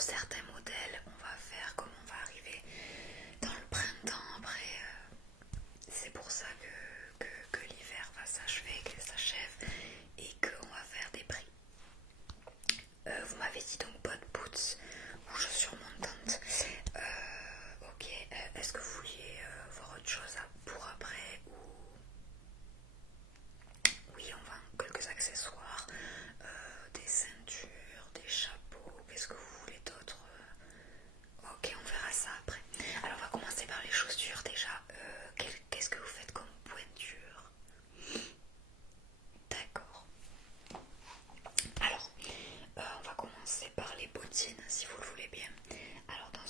pour certains modèles, on va faire comme on va arriver dans le printemps. Après, c'est pour ça que l'hiver va s'achever, que s'achève et qu'on va faire des prix. Vous m'avez dit donc bottes, boots ou chaussures montantes. Ok, est-ce que vous vouliez voir autre chose pour après ou... Oui, on vend quelques accessoires, des ceintures, des chapeaux, qu'est-ce que vous voulez d'autre? Ok, on verra ça après. Alors on va commencer par les chaussures déjà. Qu'est-ce que vous faites comme pointure? D'accord. Alors, on va commencer par les bottines si vous le voulez bien. Alors dans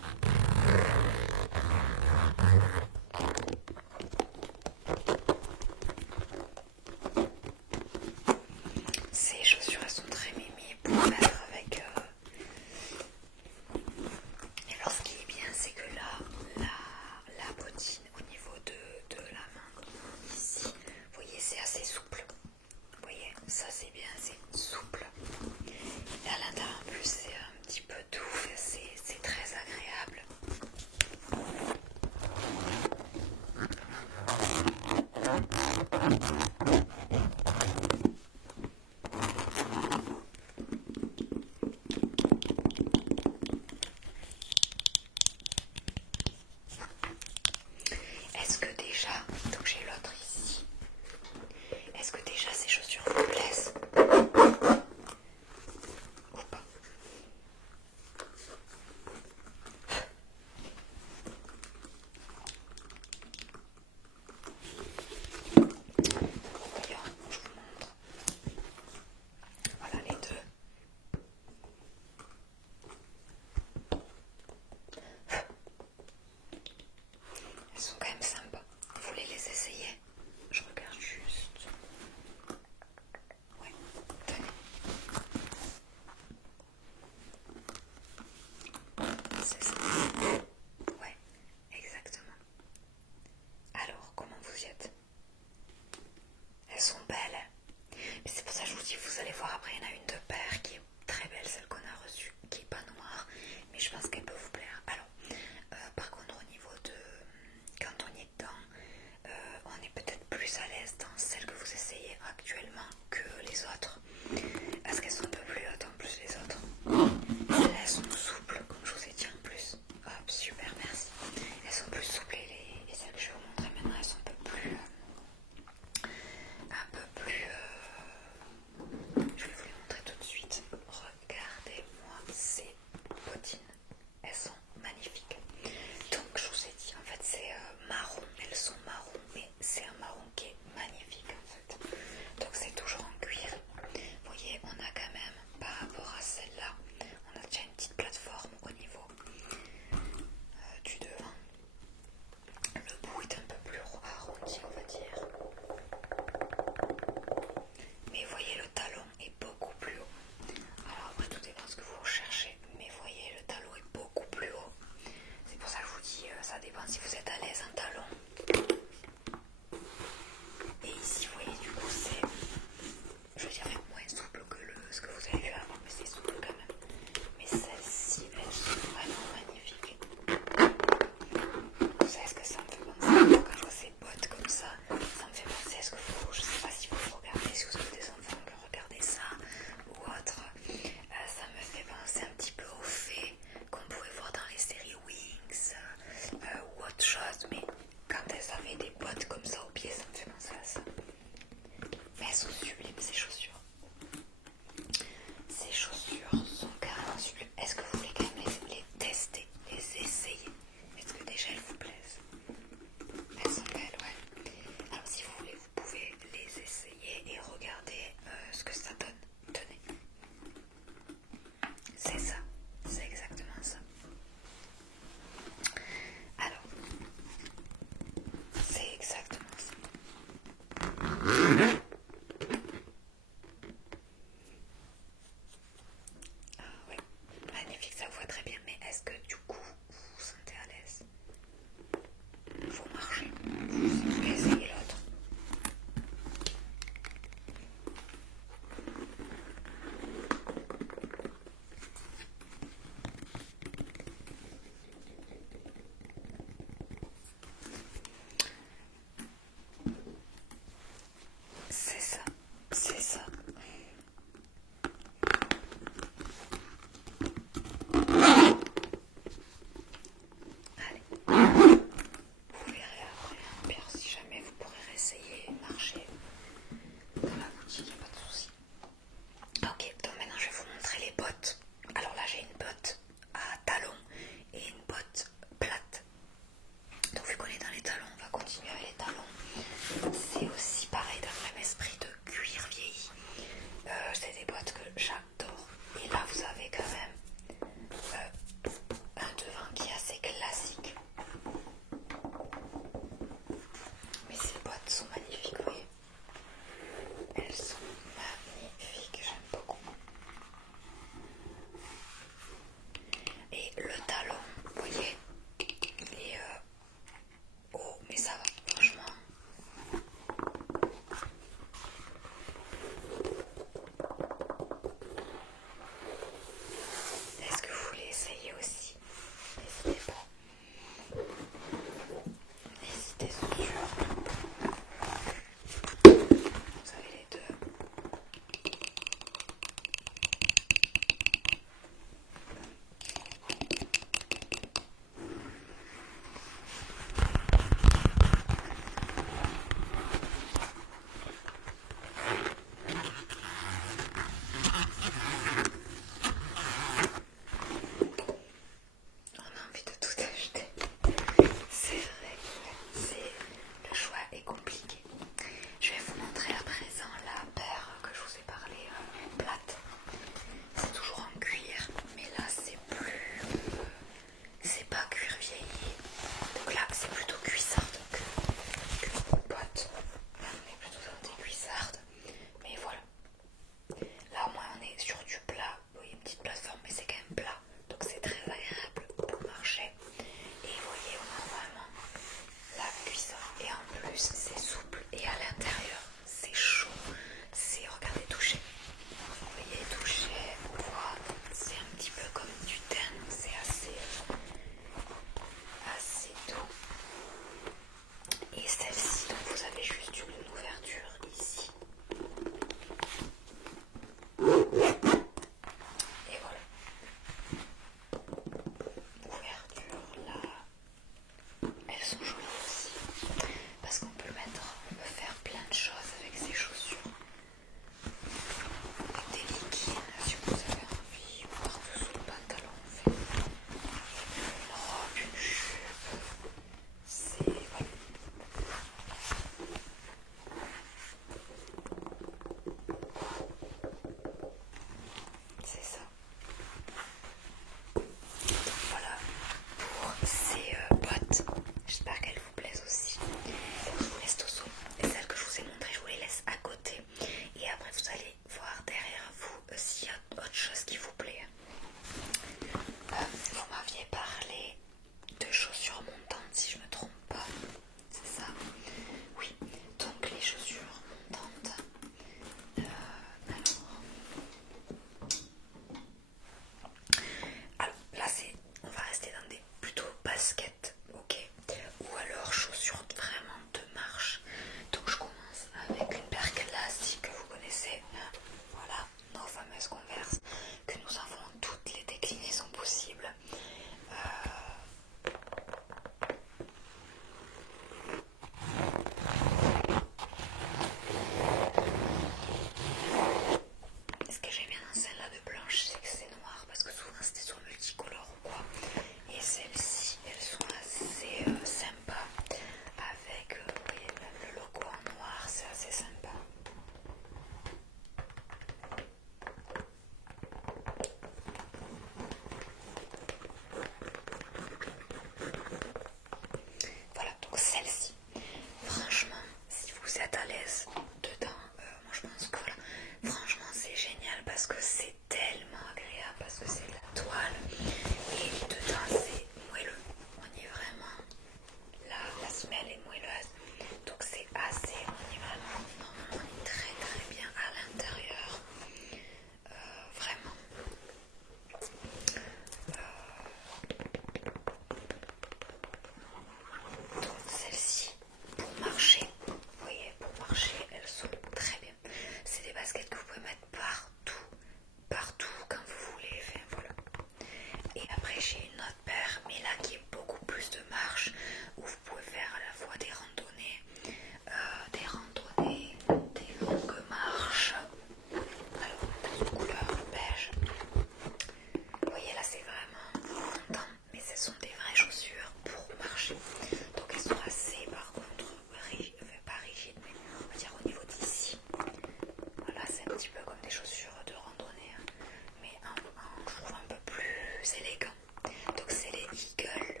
Donc c'est les Eagle.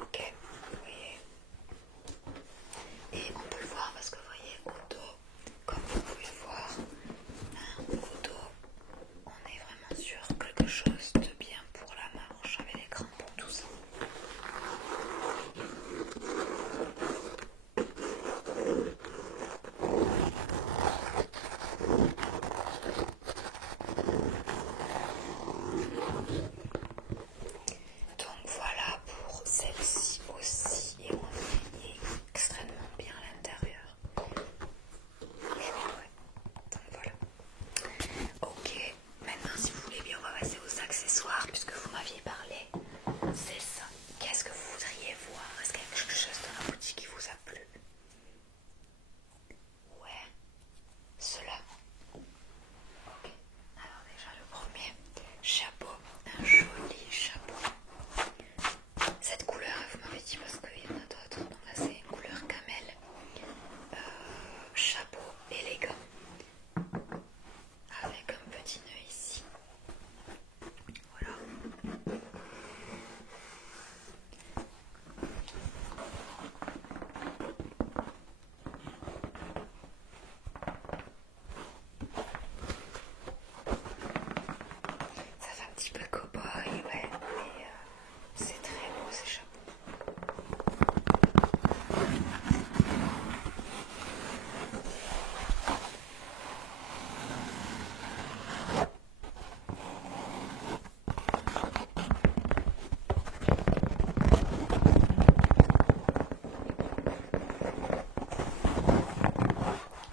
Ok, vous voyez. Et on peut le voir parce que vous voyez au dos, comme vous pouvez le voir, hein, au dos, on est vraiment sur quelque chose de bien pour la marche avec les crampons, tout ça. Donc voilà pour celle-ci aussi, et on est extrêmement bien à l'intérieur. Ouais. Donc voilà. Ok, maintenant si vous voulez bien on va passer aux accessoires puisque vous m'aviez parlé. C'est ça. Qu'est-ce que vous voudriez voir? Est-ce qu'il y a quelque chose dans la boutique qui vous a plu? Ouais, cela. Ok. Alors déjà le premier chapeau, un joli chapeau. Cette couleur, vous m'avez dit parce qu'il y en a d'autres. Donc là c'est une couleur camel. Chapeau élégant avec un petit nœud ici. Voilà. Ça fait un petit peu cow-boy, ouais, mais c'est très beau ces chapeaux.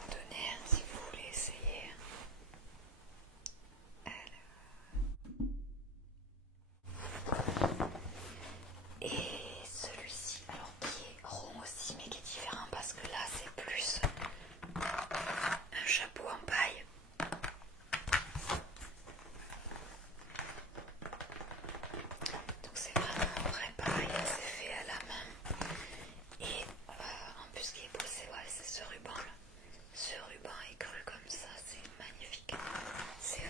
Donnez si vous voulez essayer. Et celui-ci, alors qui est rond aussi, mais qui est différent parce que là c'est plus un chapeau en paille. Donc c'est vraiment un vrai paille, c'est fait à la main. Et en plus ce qui est beau c'est ouais, ce ruban là. Ce ruban est cru comme ça, c'est magnifique. C'est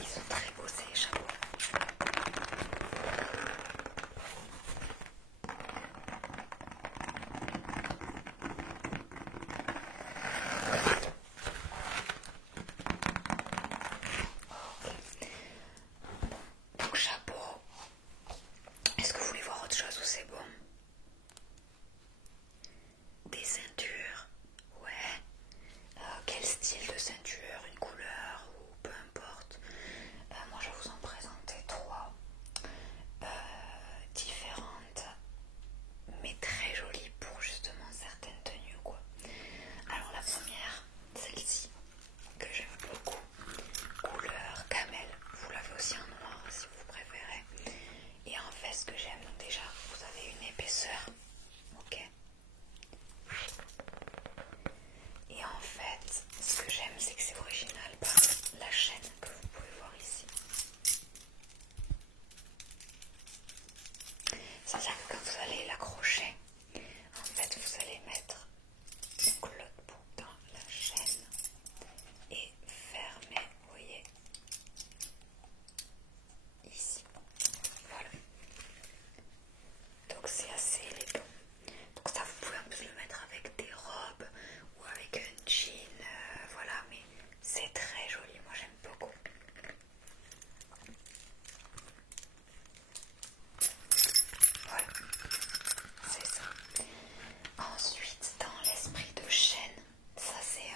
ils sont très beaux ces chapeaux. Donc chapeau. Est-ce que vous voulez voir autre chose ou c'est bon? Des ceintures. Ouais. Quel style de ceinture? Une couleur ou peu importe. Moi je vais vous en présenter trois différentes mais très jolies pour justement certaines tenues quoi. Alors la première, celle-ci que j'aime beaucoup, couleur camel. Vous l'avez aussi en noir si vous préférez. Et en fait ce que j'aime, donc déjà vous avez une épaisseur, ok. Et en fait ce que j'aime c'est que c'est original par la chaîne que vous pouvez voir ici. C'est-à-dire que quand vous allez l'accrocher, en fait vous allez mettre donc l'autre bout dans la chaîne et fermer, vous voyez, ici. Voilà. Donc c'est assez élégant. Donc ça vous pouvez un peu le mettre avec des robes ou avec un jean, voilà, mais c'est très joli, moi j'aime beaucoup. Voilà, c'est ça. Ensuite, dans l'esprit de chaîne, ça c'est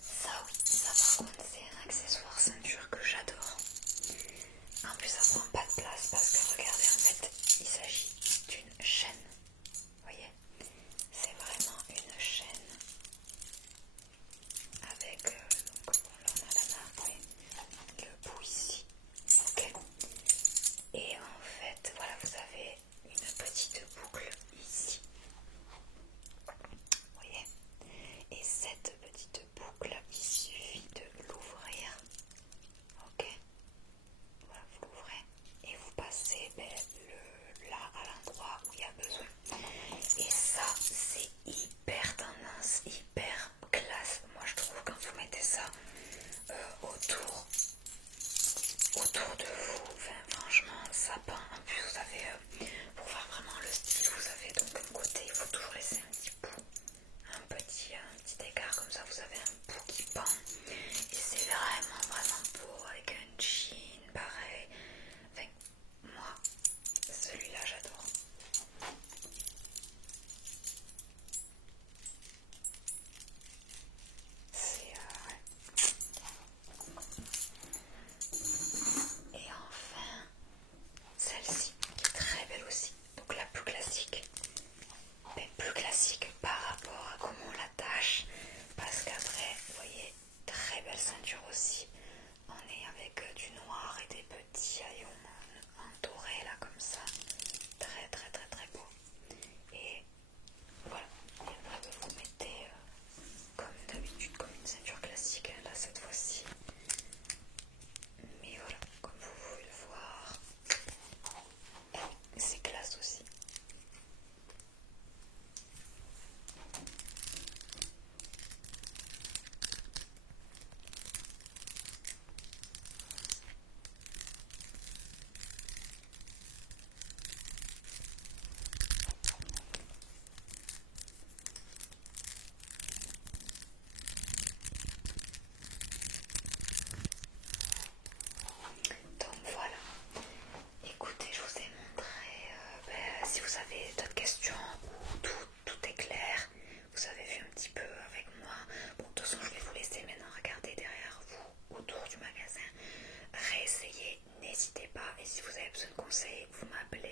ça oui, ça par contre c'est un accessoire ceinture que j'adore. En plus ça prend pas de place parce que regardez en fait il s'agit d'une chaîne. Vous voyez, c'est vraiment une chaîne avec donc là on a la marque, oui, le bout ici. Ok. Et en fait voilà vous avez une petite boucle ici. Vous voyez. Et cette petite boucle, il suffit de l'ouvrir. Ok. Voilà, vous l'ouvrez. il y a besoin. Et ça, c'est hyper tendance, hyper classe. Moi, je trouve quand vous mettez ça autour de vous, enfin, franchement, ça peint. En plus, vous avez, pour voir vraiment le style, vous avez donc un côté, il faut toujours laisser un petit bout, un petit écart, comme ça vous avez un bout qui pend. Et c'est vraiment beau avec un jean, pareil. Enfin, moi, celui-là, j'adore. C'est ouais. Et enfin, celle-ci qui est très belle aussi. Donc la plus classique. Mais plus classique par rapport à comment on l'attache. Parce qu'après, vous voyez, très belle ceinture aussi. On est avec du noir et des petits haillons en doré là comme ça. Très beau. Et voilà. Et après vous mettez comme d'habitude, comme une ceinture classique là cette fois-ci. Mais voilà, comme vous pouvez le voir, c'est classe aussi. Donc voilà, écoutez, je vous ai montré, si vous avez d'autres questions ou tout est clair, vous avez vu un petit peu avec moi. Bon, de toute façon, je vais vous laisser maintenant regarder derrière vous, autour du magasin, réessayez, n'hésitez pas, et si vous avez besoin de conseils, vous m'appelez.